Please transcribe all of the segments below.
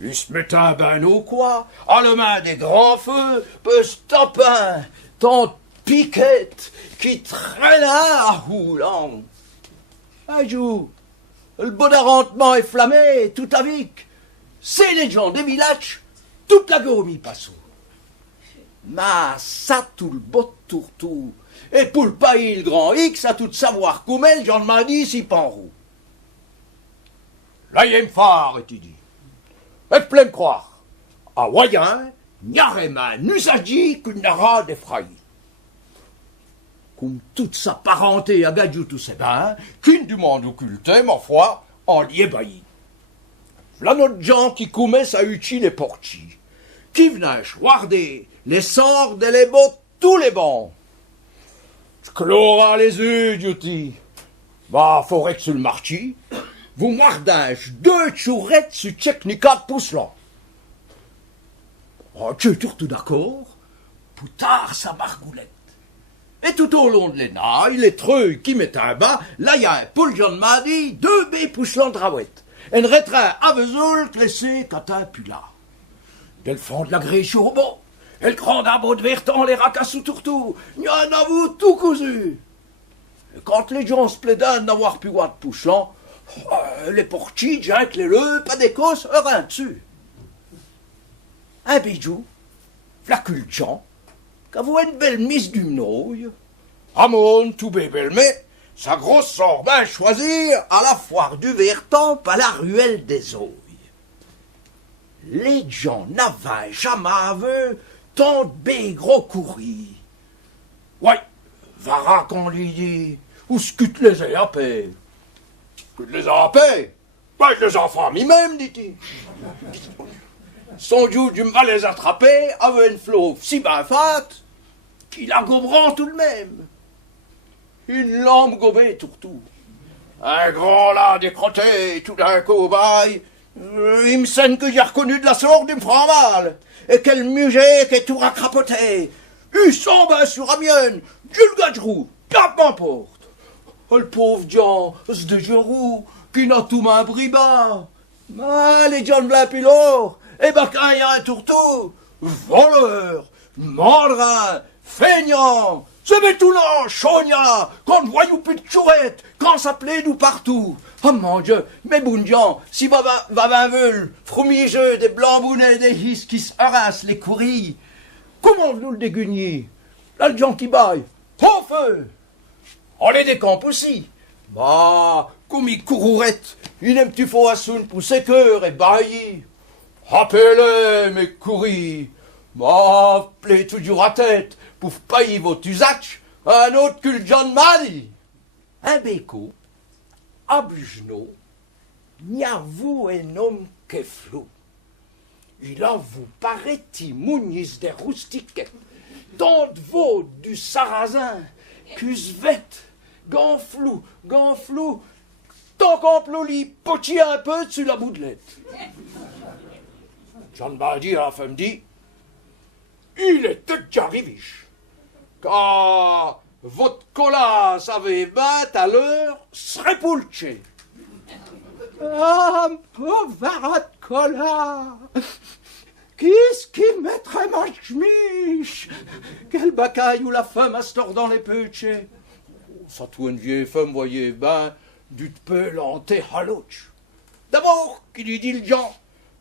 Il se mettait un bain ou quoi, à la main des grands feux, peu stopin, tant piquette, qui traînait à roulant. Un jour, le bonarentement efflammé, toute la vique, c'est les gens des villages, toute la gourmie passe. Mais ça tout le bot tour. Et pour le pays, le grand X, à tout savoir comment le Jean m'a dit si pas en roue. Là, il y a une phare, et tu dis. Et plein de croire. À Wayen, n'y a rien n'usagi qu'une narade effrayée. Comme toute sa parenté à Gadjou tous ses bains, qu'une du monde occulté, ma foi, en l'y ébaillit. Là, notre gens qui commencent à utiliser les portis, qui venaient choirder les sorts et les bottes, tous les bons. Je clora les yeux, Duty. Bah, faudrait que sur le marché, vous mardage 2 chourettes sur technica pouces là. Oh, tu es tout d'accord? Poutard sa margoulette. Et tout au long de l'énaille, les treuils qui mettent un bas, là y a un Paul John Madi, 2 baies pousselant de rawette. Un retrait à vesoul, laissé catin pula. Del fond de la grille chourbon. Et le grand d'arbre de vertan, les racassous tourtou, n'y en a vous tout cousu. Et quand les gens se plaidaient d'avoir pu voir de pouchant, les portis, Jack, les leux, pas d'écosse, rien dessus. Un bijou, flaculchant, qu'avoue une belle mise du nouille. Amon, tout bébé, mais sa grosse sort bien choisir à la foire du Vertan, à la ruelle des Ouilles. Les gens n'avaient jamais vu tant de gros couris. Ouais, vara qu'on lui dit, où scute les AAP. Que les AAP? Ouais, les enfants mi-même, dit-il. Son jour, du mal les attraper, avec une fleuve si bien faite, qu'il a goberant tout de même. Une lampe gobée tout. Un grand là décroté, tout d'un cobaye. Il me semble que j'ai reconnu de la sorte, il me prend mal. Et quel muget qui est tout racrapoté. Il s'en bat sur Amiens, Dieu le gadgerou, tape m'emporte. Oh, le pauvre Jean, ce de Giroux, qui n'a tout main briba. Ah, les John Blain-Pilor, et ben quand il y a un tourteau, voleur, mandrin, feignant, se met tout là, chogna, quand ne voyons plus de chouette, quand ça plaît nous partout. Oh mon Dieu, mais bon Jean, si va veulent, fromigeux, des blancs bounets, des his qui se harassent les courilles, comment vous le déguigner? Là, le Jean qui baille, au feu! On les décampe aussi. Bah, comme il courourette, il aime tu faut assoun pour ses cœurs et baillir. Rappelez, mes couris, bah, plaît toujours à tête, pour payer votre usage, un autre que le John Mali. Un béco, à Bujno, n'y a vous un homme qui est flou. Il a vous paraît-il mounis des roustiquettes, tant de vaut du sarrasin, cusvette, ganflou, tant qu'on ploli, potier un peu sur la boudelette. John Mali a la femme dit, il était déjà riviche. Car votre colasse avait 20 à l'heure, serait poulché. Ah, pauvre cola! Qu'est-ce qui mettrait ma chemiche? Quel bacaille où la femme astor dans les peuchés. Ça tout une vieille femme, voyez, ben, du peu lanté à l'autre. D'abord, qui lui dit le Jean,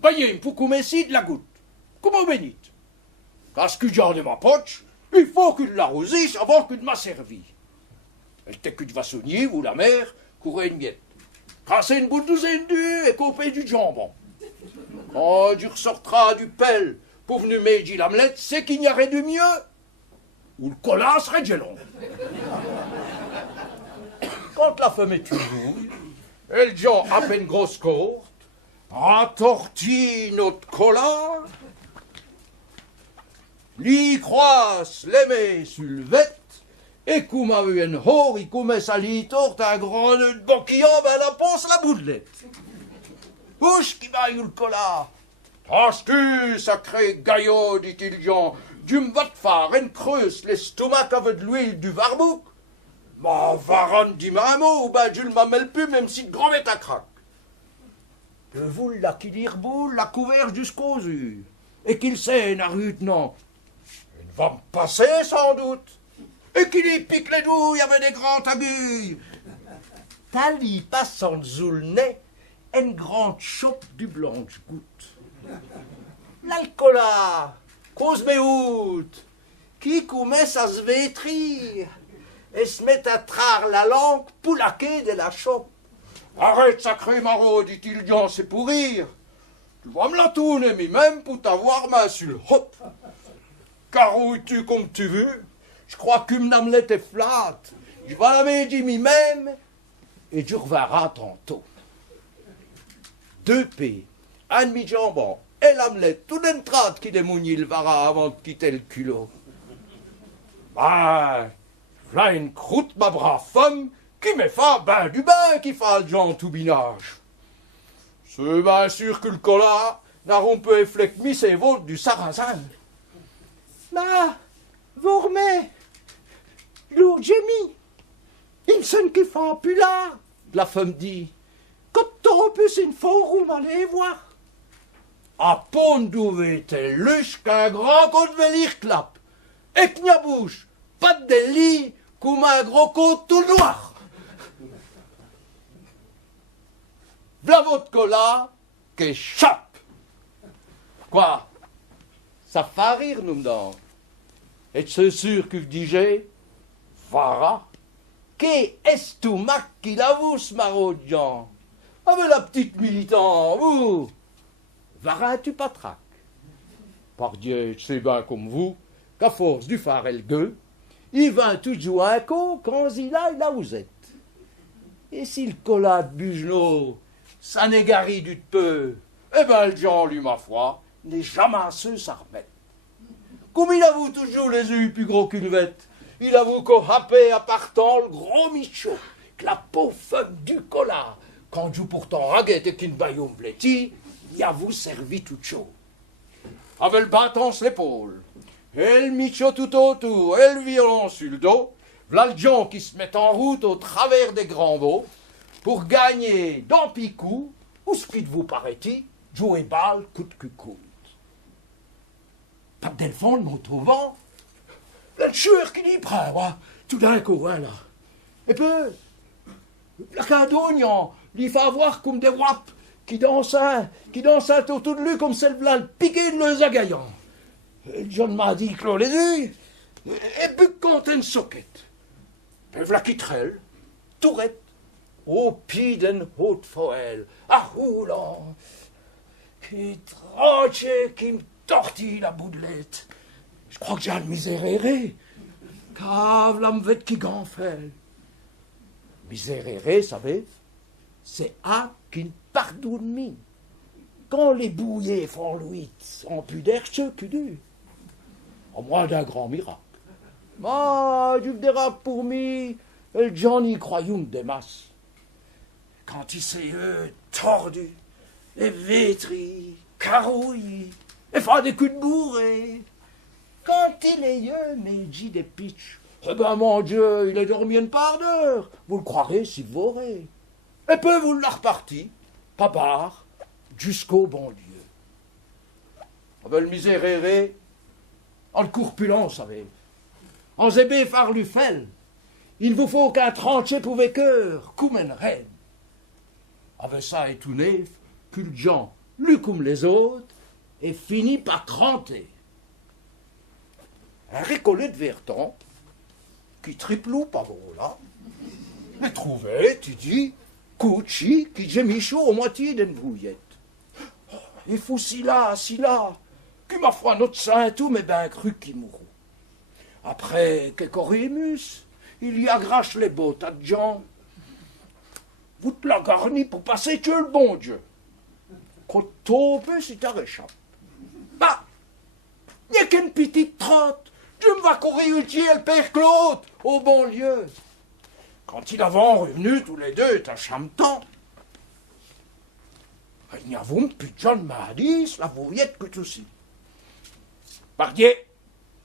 voyez, pour qu'on de la goutte, comment bénite. Parce que j'ai de ma poche, il faut qu'il l'arrosisse avant qu'il m'a servi. Elle t'est que de vassonnier, vous la mère, courait une miette. Casser une bout de douzaine d'œufs et couper du jambon. Quand tu ressortras du pelle pour venir m'aider l'amelette, c'est qu'il n'y aurait de mieux. Ou le collat serait déjà long. Quand la femme est une bouille, elle Jean à peine grosse courte, entortille notre collat, l'y croise l'aimer sur le vête, et comme a eu un hor, il commence à l'y torte un grand nœud de boquillon, ben la pense la boudelette. Ouch qui va le collat. T'as-tu, sacré gaillot, dit-il Jean, du m'vat faire une creuse l'estomac avec de l'huile du varbouk. Ma varonne dit un mot, ben je ne m'amène plus, même si de grand bête à craque. que vous la qui dirboule la couvert jusqu'aux yeux, et qu'il sait la rutenant. Il va me passer sans doute, et qu'il y pique les douilles avec des grands aiguilles. Tali passe en dessous le nez, une grande chope du blanche goutte. L'alcoola, cause méout, qui commence à se vétrir, et se met à trare la langue pour laquer de la chope. Arrête, sacré maraud, dit-il, Jean, c'est pour rire. Tu vas me la tourner, mais même pour t'avoir main sur le hop. Carouille-tu comme tu veux, je crois qu'une amelette est flatte. Je vais la dire moi-même, et tu reverras tantôt. 2 P, un demi-jambon, et l'amelette, tout d'une trate qui démouille le vara avant de quitter le culot. Bah, voilà une croûte, ma brave femme, qui me fait ben du bain qui fait le genre tout binage. C'est bien sûr que le cola n'a rompu efflect mis ses votes du sarrasin. Là, vous remet, lourd Jimmy, il sonne qui fait un pula, La femme dit. quand t'auras plus une forum, allez voir. À Pondouvé, t'es luche qu'un grand coup de vélir clap. Et que n'y bouche, pas de délit, comme un gros coup tout noir. V'là votre cola, qu'échappe. Quoi? Ça fait rire, nous m'dans. Et c'est sûr que vous digez, Vara, qu'est estomac qui l'avoue, ce maraud de Jean. Ah mais la petite militant, vous, Vara, tu patraque. Par Dieu, je sais bien comme vous, qu'à force du phare et le gueux, il va toujours un coup quand il a là où vous êtes. Et si le cola de Bugenot, ça n'égarit du peu, eh ben le Jean, lui, ma foi, n'est jamais ceux ça remettre. Comme il avoue toujours les yeux plus gros qu'une vette, il avoue qu'au happé à partant le gros Michaud, que la pauvre femme du cola, quand joue pourtant raguette et qu'une baillon blêti, il avoue servi tout chaud. Avec le bâton sur l'épaule, et le Michaud tout autour, et le violon sur le dos, v'là le Jean qui se met en route au travers des grands veaux, pour gagner dans Picou, ou speed vous paraît-il, jouer balle coûte que coûte. Pas de Delphon, le moto vent, le tueur qui n'y prend, ouais, tout d'un coup, hein, là. Et puis, la cadognan, il fait avoir comme des waps qui dansent autour de lui comme celle-là, le piqué de le zagaillant. John m'a dit, clos les yeux, et puis quand une soquette. Puis v'là qui trelle, tourette, au pied d'une haute foelle, à roulant, qui tranche, qui me tortille la boudelette. Je crois que j'ai un miséréré, cave la mvette qui gonfle. Miséréré, savez, c'est un qui ne pardonne mi. Quand les bouillés font l'huit, on put d'air ce que du. En moins d'un grand miracle. Ah, je dérape pour mi, le Johnny croyons des masses. Quand il s'est tordu, et vétri, carouillé, et fait des coups de bourré. Quand il est mais dit des pitchs. Eh ben, mon Dieu, il est dormi une part d'heure. Vous le croirez si vous aurez. Et puis vous l'a reparti, pas part, jusqu'au bon lieu. Avec le miséréré, en le corpulent, vous savez. En zébé farlufel, il vous faut qu'un tranché pour cœur, comme une reine. Avec ça et tout neuf, que le Jean, lui comme les autres, et finit par cranter. Un récollet de Verton, qui triplou pas bon là, mais trouvé, tu dis, Couchi, qui gémit chaud au moitié d'une brouillette. Il faut si là, que ma foi notre saint tout, mais ben cru qui mourront. Après, que Corémus, il y agrache les bottes à Jean. Vous te la garni pour passer que le bon Dieu. Quand tombe, si t'as réchappé. Bah, n'y a qu'une petite trotte. Je me vais courir utile le père Claude, au bon lieu. Quand il avant revenu tous les deux, t'as chamtan. Il n'y a vous, puis John m'a dit, la voyette que aussi. Pardier,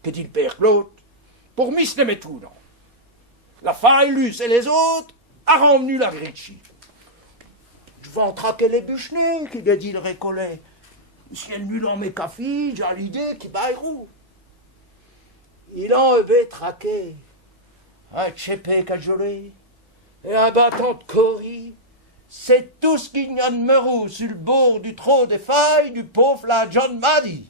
que dit le père Claude, pour Miss les tout, non. La faille, lui, et les autres, a revenu la Gritchi. Je vais en traquer les bûchenets, qui veut dit le récollet. Si elle nul en mes cafés, j'ai l'idée qui baillent. Il en avait traqué un tchépé cajolé et un bâton de cori. C'est tout ce qu'il y a de meurou sur le bord du trot des failles du pauvre la John Maddy.